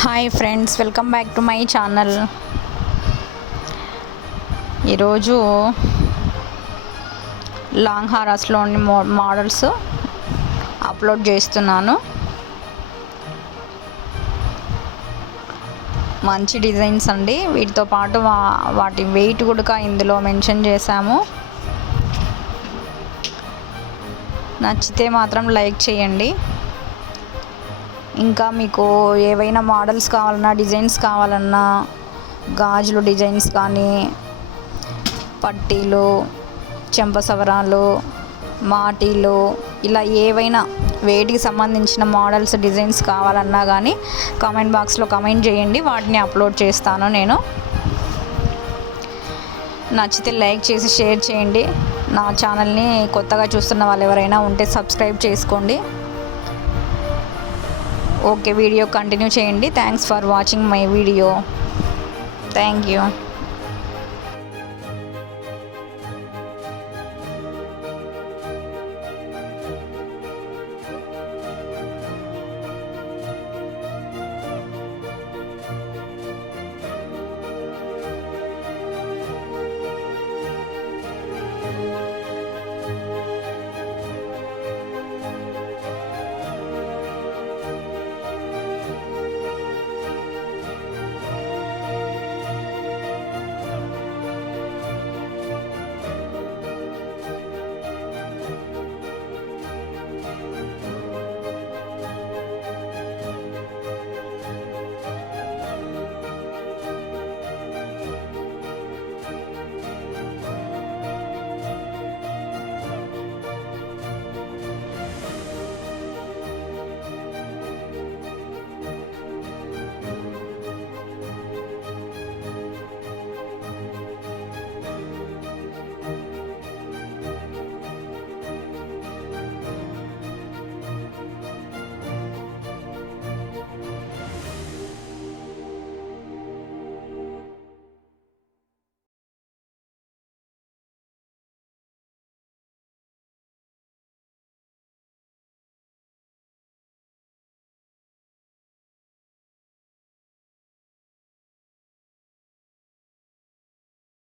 Hi friends, welcome back to my channel. ఈరోజు long హారాస్లోని models upload చేస్తున్నాను. మంచి designs అండి. వీటితో పాటు వాటి వెయిట్ కూడా ఇందులో మెన్షన్ చేశాము. నచ్చితే మాత్రం లైక్ చేయండి. ఇంకా మీకు ఏవైనా మోడల్స్ కావాలన్నా, డిజైన్స్ కావాలన్నా, గాజులు డిజైన్స్ కానీ, పట్టీలు, చెంపసవరాలు, మాటీలు, ఇలా ఏవైనా వేటికి సంబంధించిన మోడల్స్, డిజైన్స్ కావాలన్నా కానీ కామెంట్ బాక్స్లో కామెంట్ చేయండి. వాటిని అప్లోడ్ చేస్తాను నేను. నచ్చితే లైక్ చేసి షేర్ చేయండి. నా ఛానల్ని కొత్తగా చూస్తున్న వాళ్ళు ఎవరైనా ఉంటే సబ్స్క్రైబ్ చేసుకోండి. ఓకే, వీడియో కంటిన్యూ చేయండి. Thanks for watching my video. Thank you.